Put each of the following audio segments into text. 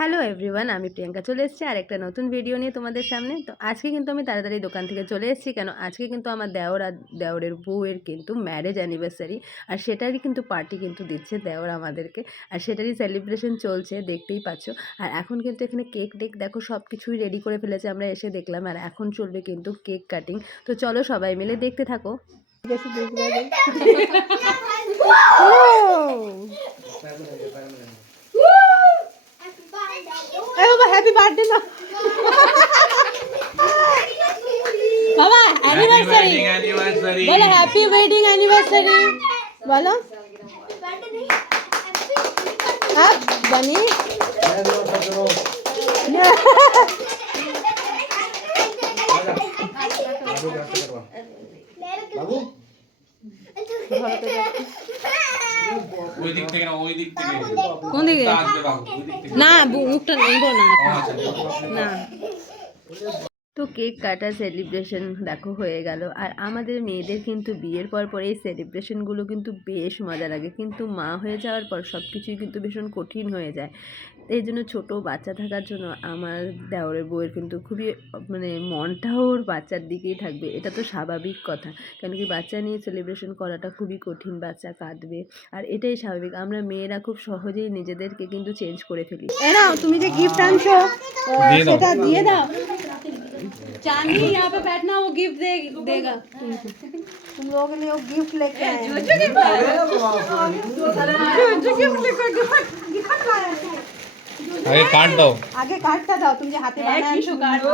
Hello everyone, আমি প্রিয়াঙ্কা চলে এসেছি আর একটা নতুন ভিডিও নিয়ে তোমাদের সামনে। তো আজকে কিন্তু আমি তাড়াতাড়ি দোকান থেকে চলে এসেছি, কেন আজকে কিন্তু আমার দেওর আর দেওরের বউয়ের কিন্তু ম্যারেজ অ্যানিভার্সারি, আর সেটারই কিন্তু পার্টি কিন্তু দিচ্ছে দেওর আমাদেরকে, আর সেটারই সেলিব্রেশন চলছে, দেখতেই পাচ্ছ। আর এখন কিন্তু এখানে কেক দেখো সব কিছুই রেডি করে ফেলেছে, আমরা এসে দেখলাম। আর এখন চলবে কিন্তু কেক কাটিং। তো চলো সবাই মিলে দেখতে থাকো। হ্যাপি বার্থডে না বাবা, অ্যানিভার্সারি বলো, হ্যাপি ওয়েডিং অ্যানিভার্সারি বলো। হ্যাঁ জানি কোন দিকে না, মুখটা নেব না না। তো কেক কাটা সেলিব্রেশন দেখো হয়ে গেল। আর আমাদের মেয়েদের কিন্তু বিয়ের পর এই সেলিব্রেশনগুলো কিন্তু বেশ মজা লাগে, কিন্তু মা হয়ে যাওয়ার পর সব কিছুই কিন্তু ভীষণ কঠিন হয়ে যায়। এই জন্য ছোটো বাচ্চা থাকার জন্য আমার দেওরের বউয়ের কিন্তু খুবই মনটাও ওর বাচ্চার দিকেই থাকবে, এটা তো স্বাভাবিক কথা। কেন কি বাচ্চা নিয়ে সেলিব্রেশন করাটা খুবই কঠিন, বাচ্চা কাঁদবে, আর এটাই স্বাভাবিক। আমরা মেয়েরা খুব সহজেই নিজেদেরকে কিন্তু চেঞ্জ করে ফেলি। নাও তুমি যে গিফট আনছো সেটা দিয়ে দাও। चांदी यहाँ पे बैठना, वो गिफ्ट देगा तुम लोगों के लिए। वो गिफ्ट लेके आए हैं, जो गिफ्ट आगे काट दो, आगे काटता जाओ, तुम जो हाथे बनाया है काटो,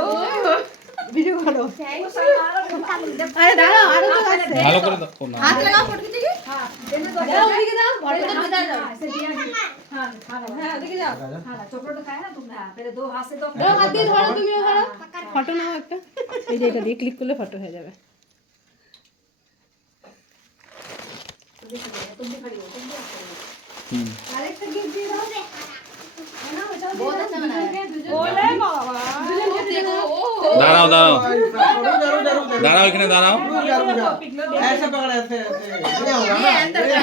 वीडियो करो। अरे दादा आरो तो ভালো করে দাও না, हाथ लगाओ फोटो खींचेगी। हां दाओ उधर जाओ, फोटो तो बता दो ऐसे दिया। हां हां देखिए जाओ। हां चॉकलेट खाया ना तुमने, पहले दो हाथ से दो हाथ দিয়ে ধরো, তুমিও ধরো, ফটো নাও একটা। এই যে এটা দিয়ে ক্লিক করলে ফটো হয়ে যাবে। तुम भी खड़ी हो, तुम भी आरेक्टा गिफ्ट दे दो। बहुत अच्छा बनाया है। बोले बाबा দাঁড়াও দাঁড়াও দাঁড়াও, এখানে दाঁড়ाओ। ऐसे पकड़, ऐसे ये होगा ना, ये अंदर का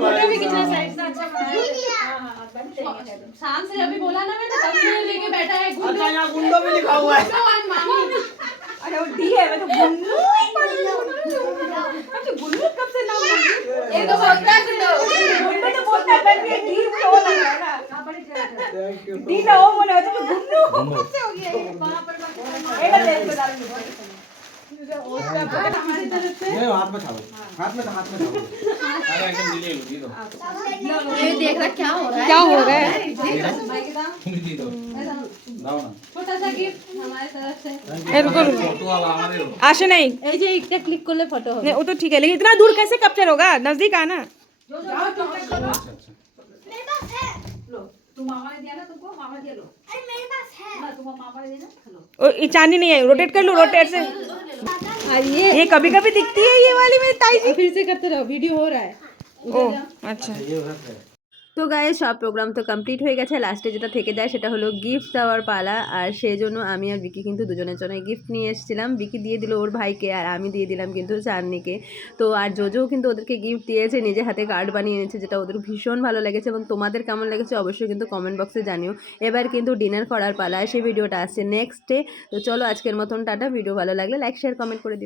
फोटो भी खींचना साइड से, अच्छा बनाया। शाम से अभी बोला ना मैंने, तब से लेके बैठा है गुंडो। अच्छा यहाँ गुंडो भी लिखा हुआ है। मामी अरे वो डी है, मैं तो गुंडो गुंडो कब से नाम ये तो बोलता है गुंडो, गुंडो तो बोलता है, पर ये डी तो लग रहा है ना। डी ना वो बोले तो गुंडो कब से हो गया ये? एक देख बता रही हूं हमारी तरफ से। ये हाथ में छाओ, हाथ में छाओ। अरे एकदम दिले दे दो, ये देख रहा क्या हो रहा है, তুমি দিয়ে দাও, দাও না। छोटा सा गिफ्ट हमारी तरफ से। ফটো वाला আমাদের आशे नहीं, এই যে একটা क्लिक করলে ফটো হবে। वो तो ठीक है, लेकिन इतना दूर कैसे कैप्चर होगा, नजदीक आना। जाओ तुम अच्छा अच्छा मेरे पास है। लो, तुम मामा ने दिया ना तुमको, मामा दे लो। अरे मेरे पास है। ना तुम मामा ने देना, लो। और ये चांदी नहीं है, रोटेट कर लो, रोटेट से। और ये कभी कभी दिखती है ये वाली मेरी ताई जी। फिर से करते रहो, वीडियो हो रहा है। ओ अच्छा, ये उधर से তো গায়ে সব প্রোগ্রাম তো কমপ্লিট হয়ে গেছে, লাস্টে যেটা থেকে যায় সেটা হলো গিফট দেওয়ার পালা। আর সেই জন্য আমি আর বিকি কিন্তু দুজনের জন্য গিফট নিয়ে এসেছিলাম। বিকি দিয়ে দিল ওর ভাইকে, আর আমি দিয়ে দিলাম কিন্তু চাঁদনিকে। তো আর জোজোও কিন্তু ওদেরকে গিফট দিয়েছে, নিজে হাতে কার্ড বানিয়ে এনেছে, যেটা ওদের ভীষণ ভালো লেগেছে। এবং তোমাদের কেমন লেগেছে অবশ্যই কিন্তু কমেন্ট বক্সে জানিও। এবার কিন্তু ডিনার করার পালা, সেই ভিডিওটা আসছে নেক্সট ডে। তো চলো আজকের মতন টাটা। ভিডিও ভালো লাগলে লাইক শেয়ার কমেন্ট করে দিও।